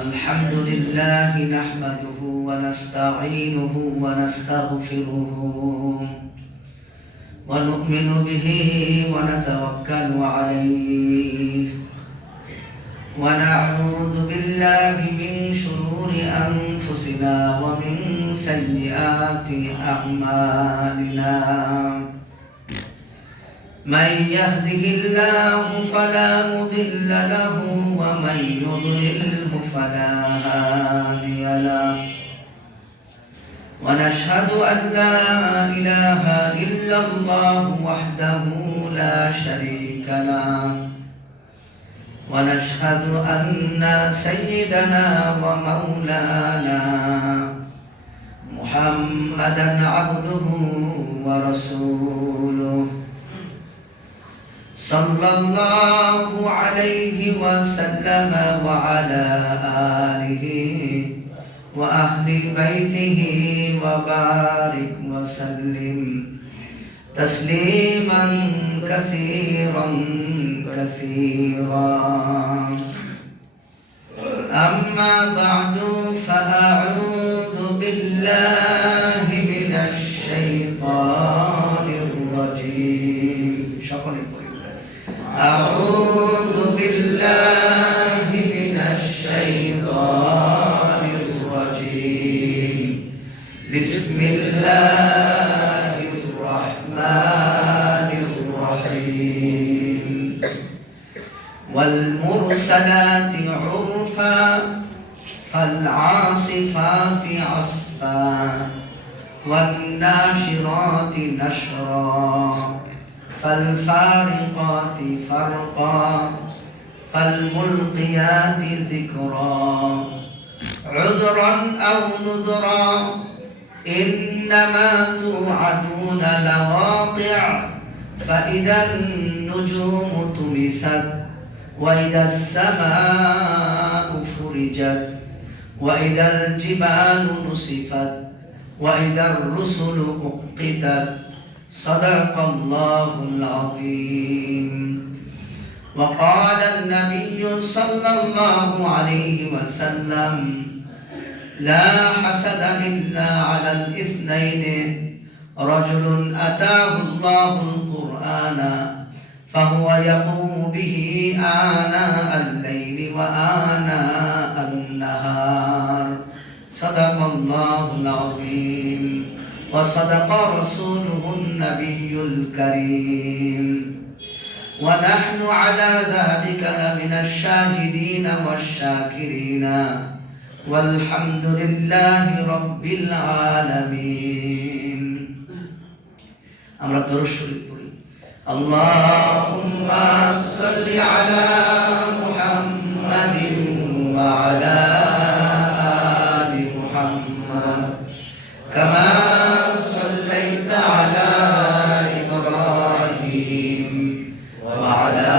الحمد لله نحمده ونستعينه ونستغفره ونؤمن به ونتوكل عليه ونعوذ بالله من شرور أنفسنا ومن سيئات أعمالنا. من يهده الله فلا مضل له ومن يضلله فلا هادي له، ونشهد أن لا إله إلا الله وحده لا شريك له، ونشهد أن سيدنا ومولانا محمدا عبده ورسوله صلى الله عليه وسلم وعلى آله وأهل بيته وبارك وسلم تسليما كثيرا كثيرا. أما بعد فأعوذ بالله من الشيطان الرجيم. أعوذ بالله من الشيطان الرجيم. بسم الله الرحمن الرحيم. والمرسلات عرفا فالعاصفات عصفا والناشرات نشرا فالفارقات فرقا فالملقيات ذكرا عذرا أو نذرا إنما توعدون لواقع. فإذا النجوم طمست وإذا السماء فرجت وإذا الجبال نصفت وإذا الرسل أقتت. صدق الله العظيم. وقال النبي صلى الله عليه وسلم: لا حسد إلا على الاثنين: رجل أتاه الله القرآن فهو يقوم به آناء الليل وآناء النهار. صدق الله العظيم وصدق رسوله النبي الكريم. ونحن على ذلك لمن الشاهدين والشاكرين والحمد لله رب العالمين. আমরা দরুদ শরীফ পড়ি। اللهم صل على محمد وعلى آل محمد كما صليت على إبراهيم وعلى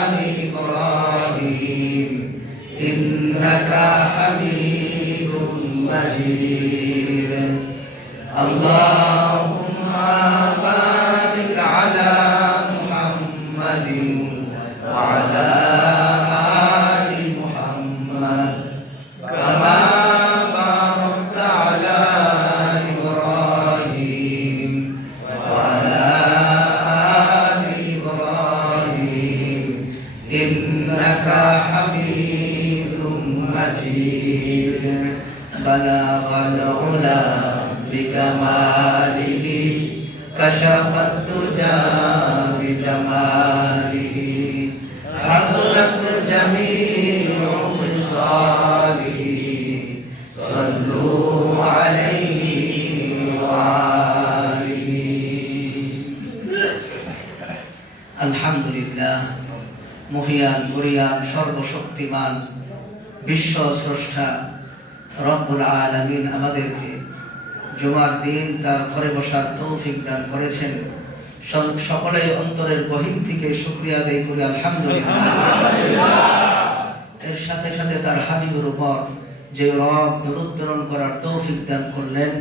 آل إبراهيم إنك حميد مجيد. اللهم بارك على محمد وعلى آل محمد كما باركت على إبراهيم وعلى آل إبراهيم إنك حميد مجيد. بلغ العلا بكماله كشف الدجى بجماله حسنت جميع خصاله. صلوا عليه وآله. আলহামদুলিল্লাহ। মহিয়ান গরিয়ান সর্বশক্তিমান বিশ্ব স্রষ্টা রব্বুল আলামিন আমাদেরকে জুমার দিন তার ঘরে বসার তৌফিক দান করেছেন। সকলে অন্তরের গহীন থেকে শুকরিয়া আদায় করি আলহামদুলিল্লাহ। এর সাথে সাথে তার হাবিবের উপর যে রব দরুদ প্রেরণ করার তৌফিক দান করলেন,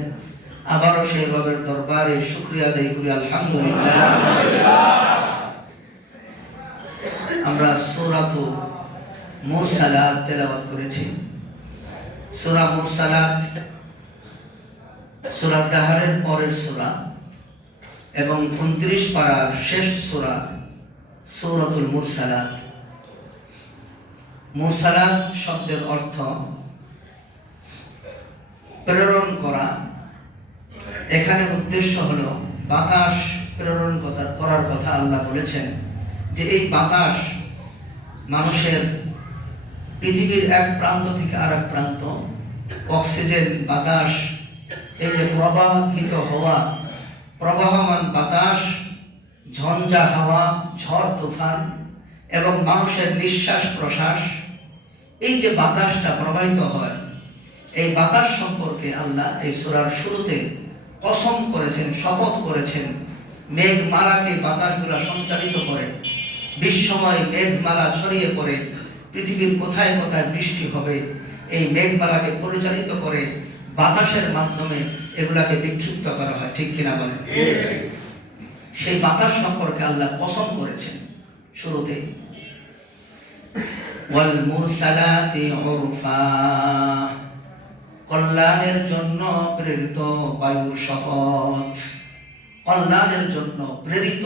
আবারও সেই রবের দরবারে শুকরিয়া আদায় করি আলহামদুলিল্লাহ। আমরা সূরাতু মুরসালাত তেলাওয়াত করেছি। সূরা মুরসালাত সূরা দাহরের পরের সূরা এবং 29 পারার শেষ সূরা সূরাতুল মুরসালাত। মুরসালাত শব্দের অর্থ প্রেরণ করা। এখানে উদ্দেশ্য হলো বাতাস প্রেরণ করার কথা আল্লাহ বলেছেন, যে এই বাতাস মানুষের পৃথিবীর এক প্রান্ত থেকে আরেক প্রান্ত অক্সিজেন বাতাস, এই যে প্রবাহিত হওয়া প্রবাহমান বাতাস, ঝঞ্ঝা হাওয়া, ঝড় তুফান এবং মানুষের নিঃশ্বাস প্রশ্বাস, এই যে বাতাসটা প্রবাহিত হয়, এই বাতাস সম্পর্কে আল্লাহ এই সূরার শুরুতে কসম করেছেন, শপথ করেছেন। মেঘমালাকে বাতাসগুলা সঞ্চালিত করে, বিশ্বময় মেঘমালা ছড়িয়ে পড়ে পৃথিবীর কোথায় কোথায় বৃষ্টি হবে, এই মেঘমালাকে পরিচালিত করে বাতাসের মাধ্যমে এগুলাকে বিক্ষিপ্ত করা হয়। ঠিক কিনা বলেন? সেই বাতাস সম্পর্কে আল্লাহ কসম করেছেন শুরুতে। ওয়াল মুরসালাতি উরফা, কল্যাণের জন্য প্রেরিত বায়ুর শপথ। কল্যাণের জন্য প্রেরিত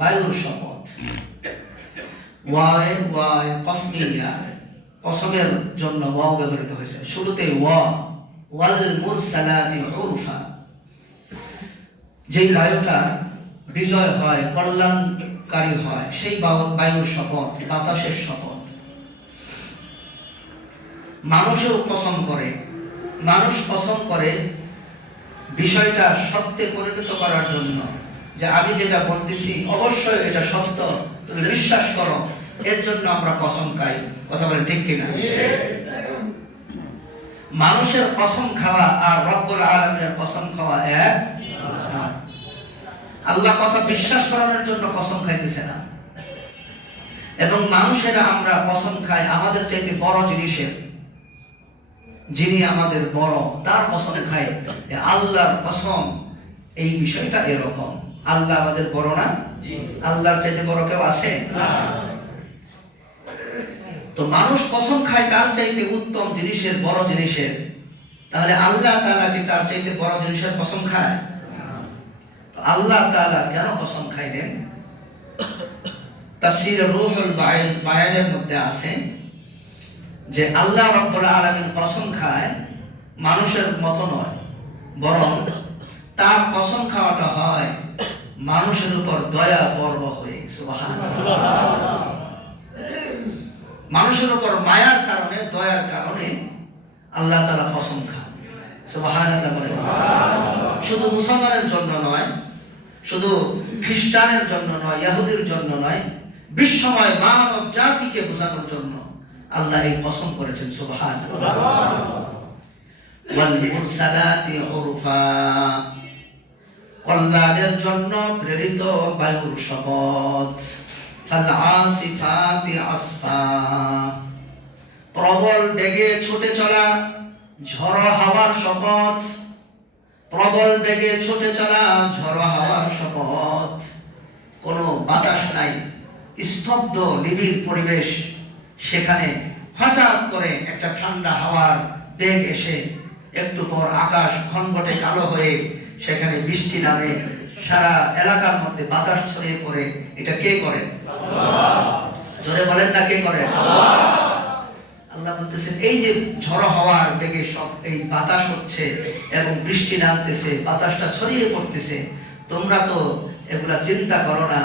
বায়ুর শপথ। ওয়ায় ওয়ায় কসমিয়া, কসমের জন্য ওয়াও ব্যবহৃত হয়েছে শুরুতে। ওয়াল মুরসালাতি উরফা, যে বায়ুটা বিজয় হয়, কল্যাণকারী হয়, সেই বায়ুর শপথ, বাতাসের শপথ। মানুষও কসম করে, মানুষ কসম করে বিষয়টা সত্যে পরিণত করার জন্য, যে আমি যেটা বলতেছি অবশ্যই এটা সত্য, তুমি বিশ্বাস করো, এর জন্য আমরা কসম খাই। কথা বলেন ঠিক কিনা? মানুষের কসম খাওয়া আর রব্বুল আলামিনের কসম খাওয়া এক নয়। আল্লাহ কথা বিশ্বাস করানোর জন্য কসম খাইতেছে না, এবং মানুষেরা আমরা কসম খাই আমাদের চাইতে বড় জিনিসের, যিনি আমাদের বড় তার কসম খাই। আল্লাহর কসম, এই বিষয়টা এরকম। আল্লাহ আমাদের বড় না? আল্লাহর চাইতে বড় কেউ আছে? তো মানুষ কসম খায় তার চাইতে উত্তম জিনিসের, বড় জিনিসের, তাহলে আল্লাহ তাআলা কি তার চাইতে বড় জিনিসের কসম খায়? তো আল্লাহ তাআলা কেন কসম খাইলেন? তাফসীরে রূহুল বায়ানের মধ্যে আছে যে আল্লাহ রাব্বুল আলামিন কসম খায় মানুষের মতো নয়, বরং তার কসম খাওয়াটা হয় মানুষের উপর দয়া পর্ব হয়ে। সুবহানাল্লাহ। মানুষের উপর মায়ার কারণে, দয়ার কারণে আল্লাহ তাআলা কসম খান। সুবহানাল্লাহ। শুধু মুসলমানের জন্য নয়, শুধু খ্রিস্টানের জন্য নয়, ইহুদির জন্য নয়, বিশ্বময় মানব জাতিকে বোঝানোর জন্য আল্লাহ এই কসম করেছেন। সুবহানাল্লাহ। ওয়াল মুরসালাতি উরফা, কল্যাণের জন্য প্রেরিত বায়ুর শপথ। ফাল আসিফাতি আসফা, প্রবল বেগে ছুটে চলা ঝড়ো হাওয়ার শপথ। প্রবল বেগে ছুটে চলা ঝড়ো হাওয়ার শপথ। কোনো বাতাস নাই, স্তব্ধ নিবিড় পরিবেশ, সেখানে হঠাৎ করে একটা ঠান্ডা হাওয়ার বেগ এসে একটু পর আকাশ ঘনঘটে কালো হয়ে সেখানে বৃষ্টি নামে, সারা এলাকার মধ্যে বাতাস ছড়িয়ে পড়ে। এটা কে করে? আল্লাহ। জোরে বলেন না, কে করে? আল্লাহ। আল্লাহ বলতেছেন এই যে ঝড়ো হাওয়ার বেগে সব এই বাতাস হচ্ছে এবং বৃষ্টি নামতেছে, বাতাসটা ছড়িয়ে পড়তেছে, তোমরা তো এগুলা চিন্তা করো না।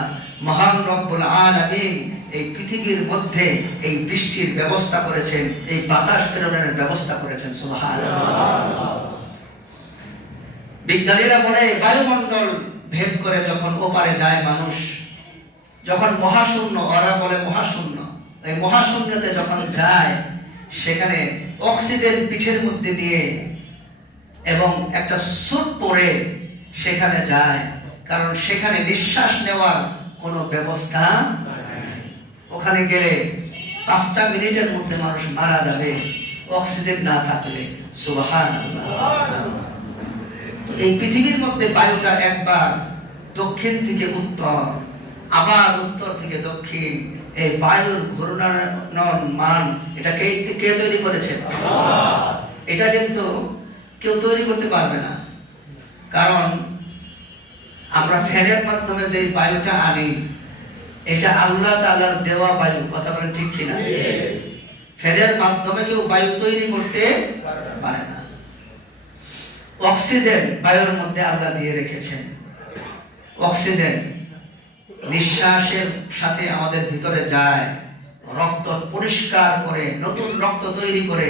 মহান রব্বুল আলামিন এই পৃথিবীর মধ্যে এই বৃষ্টির ব্যবস্থা করেছেন, এই বাতাস প্রেরণের ব্যবস্থা করেছেন। সুবহানাল্লাহ। বিজ্ঞানীরা বলে বায়ুমণ্ডল ভেদ করে যখন ওপারে যায় মানুষ, যখন মহাশূন্য, ওরা বলে মহাশূন্য, এই মহাশূন্যতে যখন যায় সেখানে অক্সিজেন পিঠের মধ্যে নিয়ে এবং একটা স্যুট পরে সেখানে যায়, কারণ সেখানে নিঃশ্বাস নেওয়ার কোনো ব্যবস্থা নাই। ওখানে গেলে 5টা মিনিটের মধ্যে মানুষ মারা যাবে অক্সিজেন না থাকলে। সুবহানাল্লাহ। তো এই পৃথিবীর মধ্যে বায়ুটা একবার দক্ষিণ থেকে উত্তর, আবার উত্তর থেকে দক্ষিণ, এই বায়ুর ঘূর্ণায়মান মান এটা কে তৈরি করেছেন? এটা কিন্তু কেউ তৈরি করতে পারবে না। কারণ আমরা ফ্যানের মাধ্যমে যে বায়ুটা আনি এটা আল্লাহ তাআলার দেওয়া বায়ু। কথা বলেন ঠিক কিনা? ফ্যানের মাধ্যমে কেউ বায়ু তৈরি করতে পারে না। অক্সিজেন বায়ুর মধ্যে আল্লাহ দিয়ে রেখেছেন। অক্সিজেন নিঃশ্বাসের সাথে আমাদের ভিতরে যায়, রক্ত পরিষ্কার করে নতুন রক্ত তৈরি করে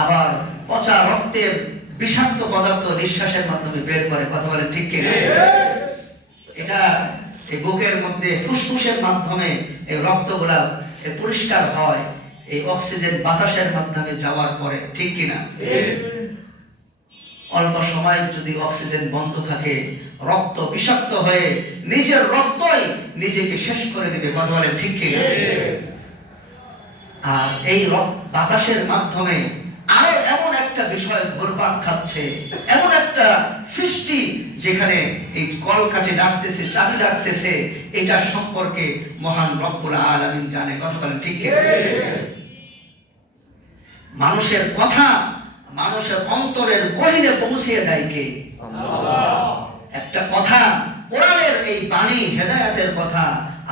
আবার পচা রক্তের বিষাক্ত পদার্থ নিঃশ্বাসের মাধ্যমে বের করে। কথা বলেন ঠিক কিনা? এটা এই বুকের মধ্যে ফুসফুসের মাধ্যমে এই রক্তগুলা পরিষ্কার হয় এই অক্সিজেন বাতাসের মাধ্যমে যাওয়ার পরে। ঠিক কিনা? অল্প সময় যদি অক্সিজেন বন্ধ থাকে রক্ত বিষাক্ত হয়ে নিজের রক্তই নিজেকে শেষ করে দেবে। কথা বলেন ঠিক কিনা? আর এই বাতাসের মাধ্যমে আরো এমন একটা বিষয় ঘুরপাক খাচ্ছে, এমন একটা সৃষ্টি যেখানে এই কলকাঠি লাগতেছে, চাবি লাগতেছে, এটা সম্পর্কে মহান রব্বুল আলামিন জানে। কথা বলেন ঠিক কিনা? মানুষের কথা মানুষের অন্তরের গহীনে পৌঁছিয়ে দেয় কে? একটা কথা, কোরআনের এই বাণী, হেদায়েতের কথা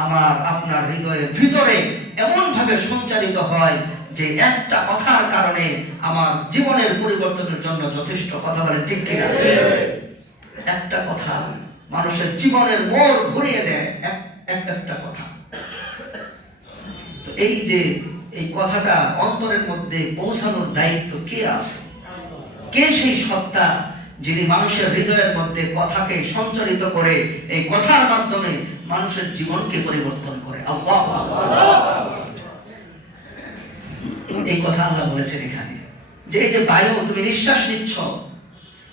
আমার আপনার হৃদয়ের ভিতরে এমন ভাবে সঞ্চারিত হয় যে একটা কথার কারণে আমার জীবনের পরিবর্তনের জন্য যথেষ্ট। কথা বলেন ঠিক কিনা? একটা কথা মানুষের জীবনের মোড় ঘুরিয়ে দেয়, একটা কথা। তো এই যে এই কথাটা অন্তরের মধ্যে পৌঁছানোর দায়িত্ব কে আছে? কে সেই সত্তা যিনি মানুষের হৃদয়ের মধ্যে কথাকে সঞ্চারিত করে এই কথার মাধ্যমে মানুষের জীবনকে পরিবর্তন করে? আল্লাহ। এই কথা আল্লাহ বলেছেন এখানে যে এই যে বায়ু তুমি নিঃশ্বাস নিচ্ছ,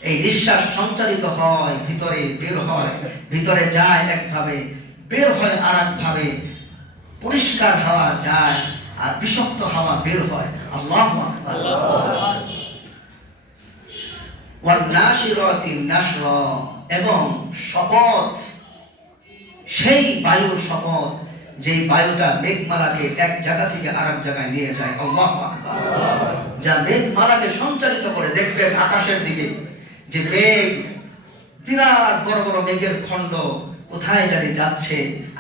এই নিঃশ্বাস সঞ্চারিত হয় ভিতরে, বের হয়, ভিতরে যায় একভাবে, বের হয় আর একভাবে। পরিষ্কার হাওয়া যায় আর বিষাক্ত হাওয়া বের হয়। আল্লাহু আকবার। এবং শপথ, সেই বায়ুর শপথ যে বায়ুটা মেঘমালাকে এক জায়গা থেকে আরেক জায়গায় নিয়ে যায়। আল্লাহু আকবার। যা মেঘমালাকে সঞ্চারিত করে, দেখবেন আকাশের দিকে যে মেঘ, বিরাট বড় বড় মেঘের খণ্ড কোথায় জানি যাচ্ছে,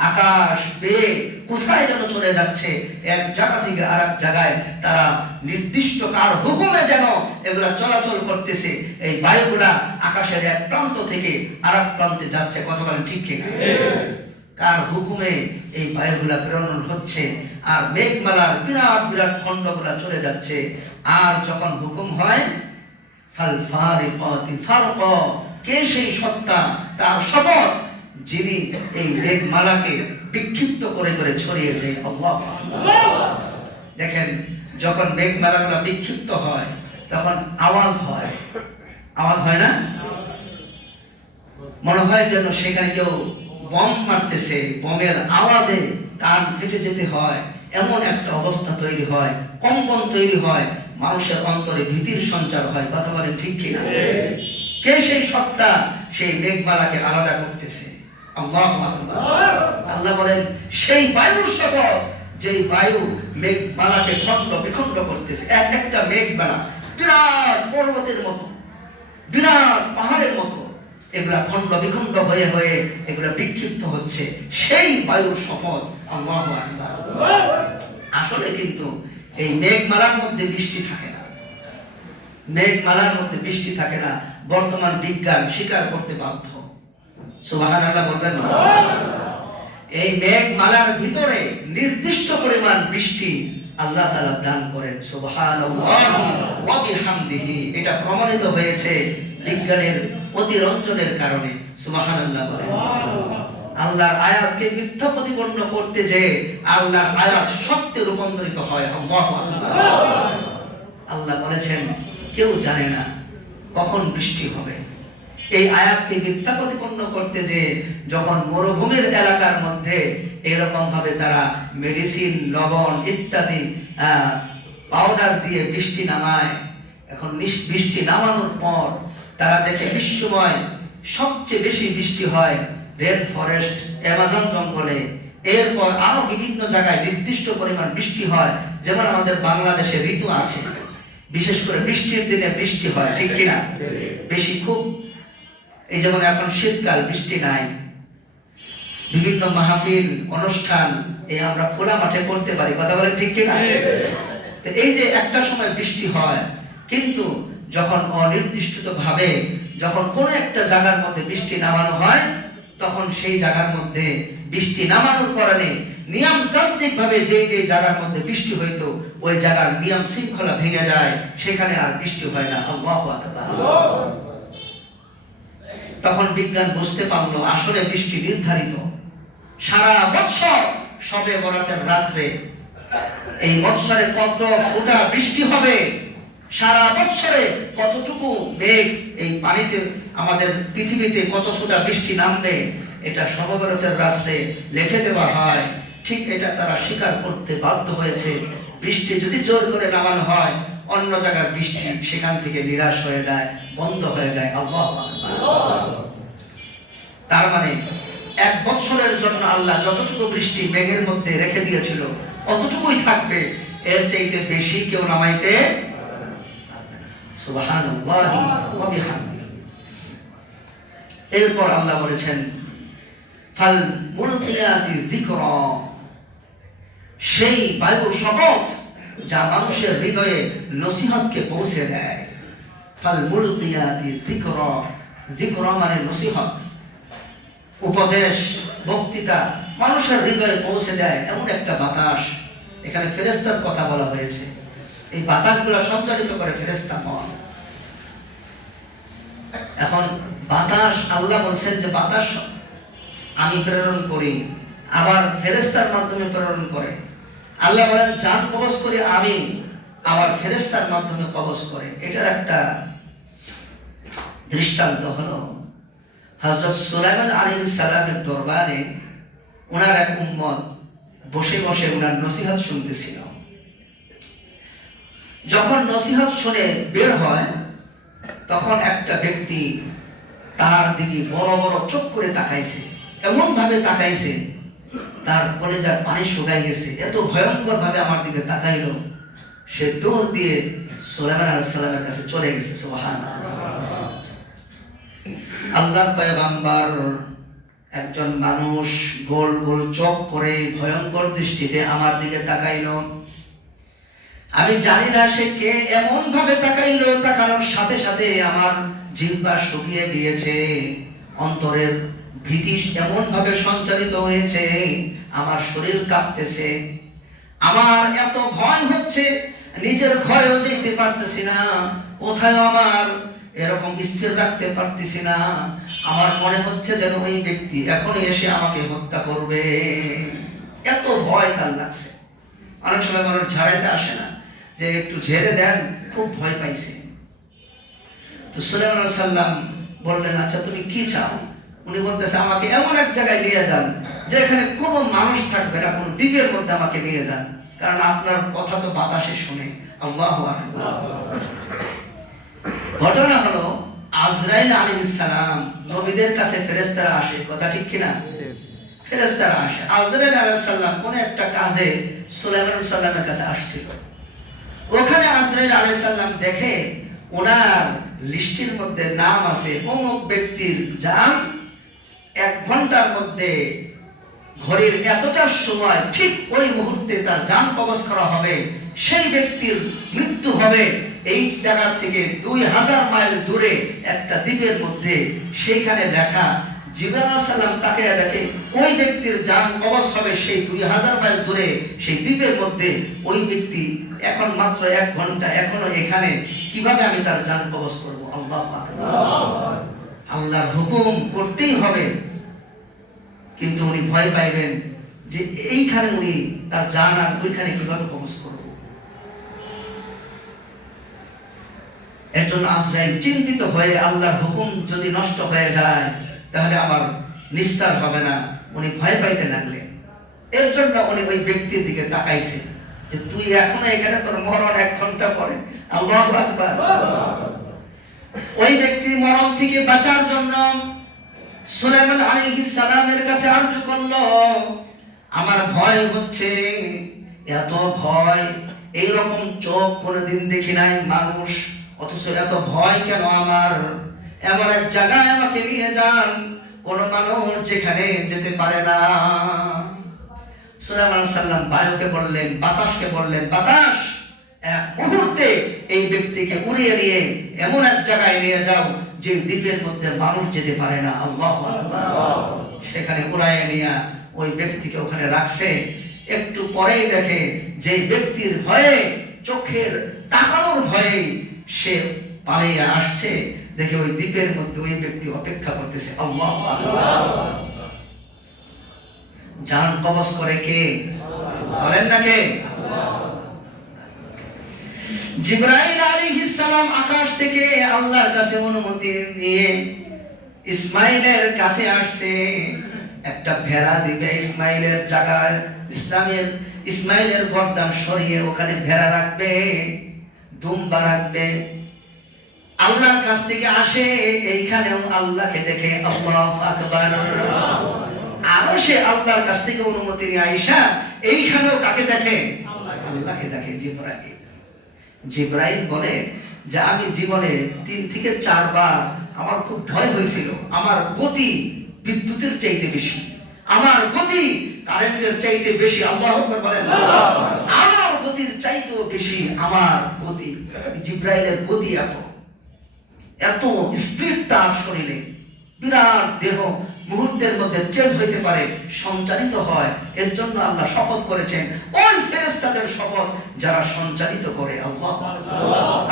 আকাশ বেগ কোথায় যেন চলে যাচ্ছে, এক জায়গা থেকে আরেক জায়গায় তারা নির্দিষ্ট কার হুকুমে যেন এগুলা চলাচল করতেছে। এই বায়ুগুলা আকাশের এক প্রান্ত থেকে আরেক প্রান্তে যাচ্ছে। কথা বলেন ঠিক কিনা? কার হুকুমে এই বায়ুগুলা প্রেরণ হচ্ছে আর মেঘমালার বিরাট বিরাট খণ্ডগুলা চলে যাচ্ছে। আর যখন হুকুম হয় ফাল ফারিকাতি ফারকা, কে সেই সত্তা, তার শপথ যিনি এই মেঘমালাকে বিক্ষিপ্ত করে করে ছড়িয়ে দেয়। আল্লাহু আকবার। দেখেন যখন মেঘমালাগুলো বিক্ষিপ্ত হয় তখন আওয়াজ হয়, আওয়াজ হয় না? মনে হয় যেন সেখানে কেউ বম মারতেছে, বমের আওয়াজে কান ফেটে যেতে হয়, এমন একটা অবস্থা তৈরি হয়, কম্পন তৈরি হয়, মানুষের অন্তরে ভীতির সঞ্চার হয়। কথা বলেন ঠিক কিনা? কে সেই সত্তা সেই মেঘমালাকে আলাদা করতেছে? আল্লাহু আকবার। আল্লাহ বলেন সেই বায়ুর শপথ যেই বায়ু মেঘমালাকে খণ্ড বিখণ্ড করতেছে। এক একটা মেঘমালা বিরাট পর্বতের মতো, বিরাট পাহাড়ের মতো, এগুলা খণ্ড বিখণ্ড হয়ে হয়ে এগুলা বিক্ষিপ্ত হচ্ছে, সেই বায়ুর শপথ। আল্লাহু আকবার। আসলে কিন্তু এই মেঘমালার মধ্যে বৃষ্টি থাকে না, মেঘমালার মধ্যে বৃষ্টি থাকে না। বর্তমান বিজ্ঞান স্বীকার করতে বাধ্য। সুবহানাল্লাহ বলবেন না? এই মেঘমালার ভিতরে নির্দিষ্ট পরিমাণ বৃষ্টি আল্লাহ তাআলা দান করেন। সুবহানাল্লাহি ওয়া বিহামদিহি। এটা প্রমাণিত হয়েছে বিজ্ঞানের অতিরঞ্জনের কারণে। সুবহানাল্লাহ বলেন। আল্লাহর আয়াতকে মিথ্যা প্রতিপন্ন করতে যে আল্লাহর আয়াত সত্যে রূপান্তরিত হয়। আল্লাহু আকবার। আল্লাহ বলেছেন কেউ জানে না কখন বৃষ্টি হবে। এই আয়াতকে মিথ্যা প্রতিপন্ন করতে যে যখন মরুভূমির এলাকার মধ্যে এরকম ভাবে তারা মেডিসিন, লবণ ইত্যাদি পাউডার দিয়ে বৃষ্টি নামায়, এখন বৃষ্টি নামানোর পর তারা দেখে বিশ্বময় সবচেয়ে বেশি বৃষ্টি হয় রেন ফরেস্ট, অ্যামাজন জঙ্গলে। এরপর আরো বিভিন্ন জায়গায় নির্দিষ্ট পরিমাণ বৃষ্টি হয়। যেমন আমাদের বাংলাদেশে ঋতু আছে, বিশেষ করে বৃষ্টির দিনে বৃষ্টি হয়, ঠিক কিনা? বেশি খুব, এই যেমন এখন শীতকাল, বৃষ্টি নাই। বিভিন্ন মাহফিল অনুষ্ঠান আমরা খোলা মাঠে করতে পারি, কথা বলেন ঠিক কিনা? তো এই যে একটা সময় বৃষ্টি হয়, কিন্তু যখন অনির্দিষ্ট ভাবে যখন কোনো একটা জায়গার মধ্যে বৃষ্টি নামানো হয়, তখন সেই জায়গার মধ্যে বৃষ্টি নামানোর কারণে নিয়মতান্ত্রিক ভাবে যে যে জায়গার মধ্যে বৃষ্টি হইতো ওই জায়গার নিয়ম শৃঙ্খলা ভেঙে যায়, সেখানে আর বৃষ্টি হয় না। আল্লাহু আকবার। তখন বিজ্ঞান বুঝতে পারলো আসলে বৃষ্টি নির্ধারিত। সারা বৎসর শবে বরাতের রাত্রে এই বৎসরে কত ফোঁটা বৃষ্টি হবে, সারা বৎসরে কতটুকু মেঘ এই পানিতে আমাদের পৃথিবীতে কত ফোঁটা বৃষ্টি নামবে, এটা শবে বরাতের রাত্রে লিখে দেওয়া হয়। ঠিক এটা তারা স্বীকার করতে বাধ্য হয়েছে। বৃষ্টি যদি জোর করে নামানো হয়, অন্য জায়গার বৃষ্টি সেখান থেকে নিরাশ হয়ে যায়, বন্ধ হয়ে যায়। আল্লাহু আকবার। তার মানে এক বছরের জন্য আল্লাহ যতটুকু বৃষ্টি মেঘের মধ্যে রেখে দিয়েছিল অতটুকুই থাকবে, এর চাইতে বেশি কেউ নামাইতে পারবে না। সুবহানাল্লাহি ওয়া বিহামদিহি। এরপর আল্লাহ বলেছেন ফাল মুলকিয়াতি যিকরা, সেই বায়ুর শপথ যা মানুষের হৃদয়ে নসিহতকে পৌঁছে দেয়। ফাল মুলকিয়াতি যিকরা, যিকরা মানে নসিহত, উপদেশ, বক্তৃতা মানুষের হৃদয়ে পৌঁছে দেয় এমন একটা বাতাস। এখানে ফেরেশতার কথা বলা হয়েছে, এই বাতাসগুলো সঞ্চারিত করে ফেরেশতা মন। এখন বাতাস, আল্লাহ বলছেন যে বাতাস আমি প্রেরণ করি, আবার ফেরেশতার মাধ্যমে প্রেরণ করে। আল্লাহ বলেন জান কবজ করি আমি, আবার ফেরেশতার মাধ্যমে কবজ করে। এটার একটা দৃষ্টান্ত হলো হযরত সুলাইমান আলাইহিস সালামের দরবারে ওনার এক উম্মত বসে বসে ওনার নসিহত শুনতেছিল। যখন নসিহত শুনে বের হয়, তখন একটা ব্যক্তি তার দিকে বড় বড় চোখ করে তাকাইছে, এমন ভাবে তাকাইছে তার কলেজার পানি শুকাই গেছে, এত ভয়ঙ্কর ভাবে আমার দিকে তাকাইলো। সে দৌড় দিয়ে সুলাইমান আলাইহিস সালামের কাছে চলে গেছে। সুবহানাল্লাহ। আল্লাহর পয়গম্বর একজন মানুষ গোল গোল চোখ করে ভয়ঙ্কর দৃষ্টিতে আমার দিকে তাকাইলো। আমি জানি না সে কে, এমন ভাবে তাকাইলো, তাকানোর সাথে সাথে আমার জিহ্বা শুকিয়ে গিয়েছে, অন্তরের ভীতি এমন ভাবে সঞ্চারিত হয়েছে, আমার শরীর কাঁপতেছে, আমার এত ভয় হচ্ছে, নিজের ঘরেও যেতে পারতেছি না, কোথায় আমার এরকম স্থির রাখতে পারতেছি না। আমার মনে হচ্ছে যেন ওই ব্যক্তি এখনই এসে আমাকে হত্যা করবে, এত ভয় তার লাগছে। অনেক সময় মানুষ ঝাড়াইতে আসে না, যে একটু ঝেড়ে দেন, খুব ভয় পাইছে। তো সুলাইমান আলাইহিস সালাম বললেন আচ্ছা তুমি কি চাও? উনি বলতেছে আমাকে এমন এক জায়গায় নিয়ে যান যেখানে কোনো মানুষ থাকবে না, কোনো দ্বীপের মধ্যে আমাকে নিয়ে যান, কারণ আপনার কথা তো বাতাসে শুনে। আল্লাহু আকবার। ঘটনা হলো আজরাইল আলাইহিস সালাম, নবীদের কাছে ফেরেশতারা আসে, কথা ঠিক কিনা? ফেরেশতারা আসে। আজরাইল আলাইহিস সালাম কোন একটা কাজে সুলাইমান আলাইহিস সালামের কাছে আসছিল। ওখানে আজরাইল আলাইহিস সালাম দেখে ওনার লিস্টের মধ্যে নাম আছে অমুক ব্যক্তির জান 1 ঘন্টার মধ্যে ঘড়ির এতটার সময় ঠিক ওই মুহূর্তে তার জান কবজ করা হবে, সেই ব্যক্তির মৃত্যু হবে এই জায়গার থেকে 2000 মাইল দূরে একটা দ্বীপের মধ্যে। সেইখানে লেখা জিবরাইল আলাইহিস সালাম তাকে দেখে ওই ব্যক্তির জান কবজ হবে সেই 2000 মাইল দূরে সেই দ্বীপের মধ্যে। ওই ব্যক্তি এখন মাত্র 1 ঘন্টা এখনো এখানে, কিভাবে আমি তার জান কবজ করব? আল্লাহু আকবার। আল্লাহর হুকুম করতেই হবে, কিন্তু উনি ভয় পাইলেন যে এইখানে উনি তার জান আর ওইখানে কিভাবে কবজ করব। একজন আজরাইল চিন্তিত হয়ে আল্লাহর হুকুম যদি নষ্ট হয়ে যায় তাহলে আমার নিস্তার হবে না, উনি ভয় পাইতে লাগলেন। এর জন্য উনি ওই ব্যক্তির দিকে তাকাইছে যে তুই এখনো এখানে, তোর মরণ 1 ঘন্টা পরে। আল্লাহু আকবার। ওই ব্যক্তির মরণ থেকে বাঁচার জন্য সুলাইমান আলাইহিস সালামের কাছে আরজু করলো আমার ভয় হচ্ছে, এত ভয়, এইরকম চোখ কোনোদিন দেখি নাই মানুষ, অথচ এত ভয় কেন আমার? এমন এক জায়গায় আমাকে নিয়ে যান কোন মানুষ যেখানে যেতে পারে না। সুলাইমান আলাইহিস সালাম বায়ুকে বললেন, বাতাসকে বললেন, বাতাস এক মুহূর্তে এই ব্যক্তিকে উড়িয়ে নিয়ে এমন এক জায়গায় নিয়ে যাও যে দ্বীপের মধ্যে মানুষ যেতে পারে না। আল্লাহু আকবার। সেখানে উড়াইয়ে নিয়ে ওই ব্যক্তিকে ওখানে রাখছে। একটু পরেই দেখে যে ব্যক্তির ভয়ে, চোখের তাকানোর ভয়ে সে পালিয়ে আসছে, দেখে ওই দ্বীপের মধ্যে ওই ব্যক্তি অপেক্ষা করতেছে। আল্লাহু আকবার। জান কবজ করে কে? বলেন না কে? জিবরাইল আলাইহিস সালাম আকাশ থেকে আল্লাহর কাছে অনুমতি নিয়ে ইসমাইলের কাছে আসছে। একটা ভেড়া দিবে ইসমাইলের জায়গায়, ইসমাইলের গর্দান সরিয়ে ওখানে ভেড়া রাখবে, দুম্বা রাখবে। আল্লাহর কাছ থেকে আসে, এইখানেও আল্লাহকে দেখে। আল্লাহু আকবার। আরো সে আল্লাহর কাছ থেকে অনুমতি নিয়ে আয়েশা এইখানেও কাকে দেখে? আল্লাহকে দেখে। জিবরাইল বলে যে আমি জীবনে 3 থেকে 4 বার আমার খুব ভয় হয়েছিল। আমার গতি বিদ্যুতের চাইতে বেশি, আমার গতি কারেন্টের চাইতে বেশি। আল্লাহু আকবার বলেন। আমার গতির চাইতেও বেশি আমার গতি। জিবরাইলের গতি এত স্পিড তার শরীরে, বিরাট দেহ মুহূর্তের মধ্যে চেঞ্জ হইতে পারে, সঞ্চালিত হয়। এর জন্য আল্লাহ শপথ করেছেন ওই ফেরেশতাদের শপথ যারা সঞ্চালিত করে। আল্লাহু আকবার।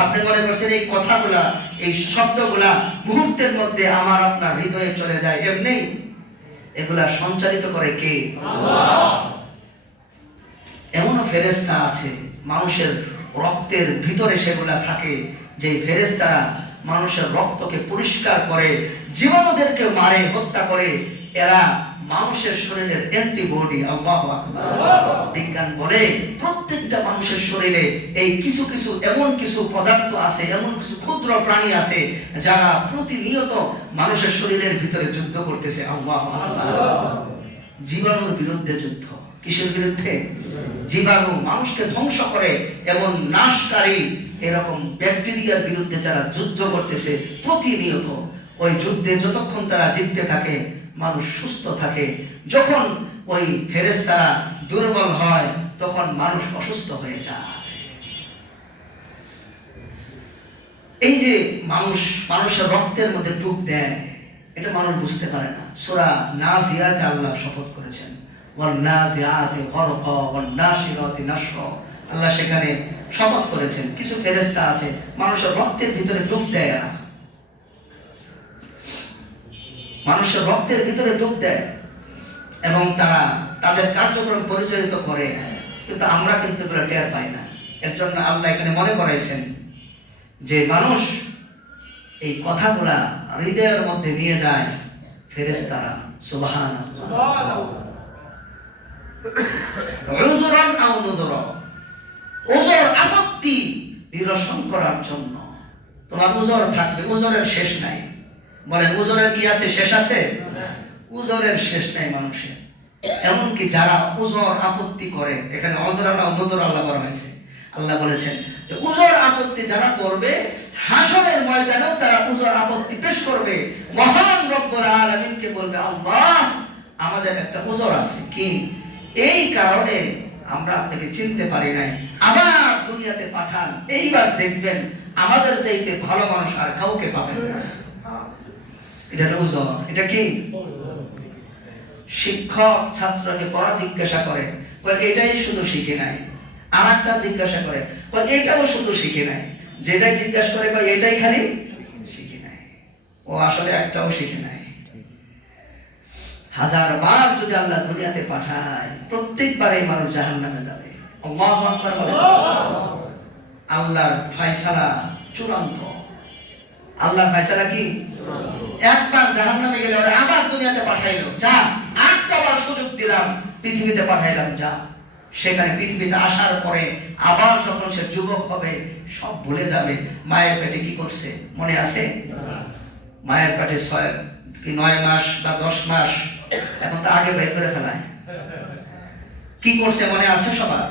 আপনি মনে করছেন এই কথাগুলা, এই শব্দগুলা মুহূর্তের মধ্যে আমার আপনার হৃদয়ে চলে যায়? এমনি এগুলা সঞ্চালিত করে কে? আল্লাহ। এমনও ফেরেশতা আছে মানুষের রক্তের ভিতরে সেগুলা থাকে, যে ফেরেশতারা মানুষের রক্তকে পরিষ্কার করে, জীবাণুদেরকে মারে, হত্যা করে। এরা মানুষের শরীরের অ্যান্টিবডি। আল্লাহু আকবার। বিজ্ঞান বলে প্রত্যেকটা মানুষের শরীরে এই কিছু কিছু এমন কিছু পদার্থ আছে, এমন কিছু ক্ষুদ্র প্রাণী আছে যারা প্রতিনিয়ত মানুষের শরীরের ভিতরে যুদ্ধ করতেছে। আল্লাহু আকবার। জীবাণুর বিরুদ্ধে যুদ্ধ। কিসের বিরুদ্ধে? জীবাণু মানুষকে ধ্বংস করে এমন নাশকারী এরকম ব্যাকটেরিয়ার বিরুদ্ধে যারা যুদ্ধ করতেছে প্রতিনিয়ত। ওই যুদ্ধে যতক্ষণ তারা জিততে থাকে মানুষ সুস্থ থাকে। যখন ওই ফেরেশতারা দুর্বল হয় তখন মানুষ অসুস্থ হয়ে যায়। এই যে মানুষের রক্তের মধ্যে ডুব দেয়, এটা মানুষ বুঝতে পারে না। সূরা নাজিয়াতে আল্লাহ শপথ করেছেন, ওয়ান নাজিআতি গরকা ওয়ান নাশিরাতি নশরা। আল্লাহ সেখানে শপথ করেছেন কিছু ফেরেশতা আছে মানুষের রক্তের ভিতরে ডুব দেয়, মানুষের রক্তের ভিতরে ডুব দেয় এবং তারা তাদের কার্যক্রম পরিচালিত করে, কিন্তু আমরা কিন্তু এগুলো টের পাই না। এর জন্য আল্লাহ এখানে মনে করাইছেন যে মানুষ এই কথাগুলা হৃদয়ের মধ্যে নিয়ে যায় ফেরেশতারা। সুবহানাল্লাহ। উযুরান আও নুযুরা, উযর আপত্তি নিরসন করার জন্য। তোমার উযর থাকবে, উযরের শেষ নাই। বলেন উযরের কি আছে? শেষ আছে? উযরের শেষ নাই মানুষের। এমনকি যারা উযর আপত্তি করে, এখানে উযরান আও নুযুরা আল্লাহ বলা হয়েছে। আল্লাহ বলেছেন যে উযর আপত্তি যারা করবে হাসরের ময়দানেও তারা উযর আপত্তি পেশ করবে। মহান রব্বুল আলামিনকে বলবে, আল্লাহ আমাদের একটা উযর আছে, কি এই কারণে আমরা আপনাকে চিনতে পারি নাই, আবার দুনিয়াতে পাঠান, এইবার দেখবেন আমাদের চাইতে ভালো মানুষ আর কাউকে পাবেন না। এটা উযর। এটা কি? শিক্ষক ছাত্রকে পড়া জিজ্ঞাসা করে, এটাই শুধু শিখে নাই। আর একটা জিজ্ঞাসা করে, এটাও শুধু শিখে নাই। যেটাই জিজ্ঞাসা করে এটাই খালি শিখে নাই, ও আসলে একটাও শিখে নাই। 1000 বার যদি আল্লাহ দুনিয়াতে পাঠায় প্রত্যেকবার এই মানুষ জাহান্নামে যাবে। আল্লাহু আকবার বলেন। আল্লাহর ফয়সালা চূড়ান্ত। আল্লাহর ফয়সালা কি? একবার জাহান্নামে গেলে ওরা আবার দুনিয়াতে পাঠাইলো, যা আরেকবার সুযোগ দিলাম, পৃথিবীতে পাঠাইলাম, যা। সেখানে পৃথিবীতে আসার পরে আবার যখন সে যুবক হবে সব ভুলে যাবে। মায়ের পেটে কি করছে মনে আছে? মায়ের পেটে 9 মাস বা 10 মাস, এখন তো আগে বের করে ফেলায়। কি করছে মনে আছে সবার?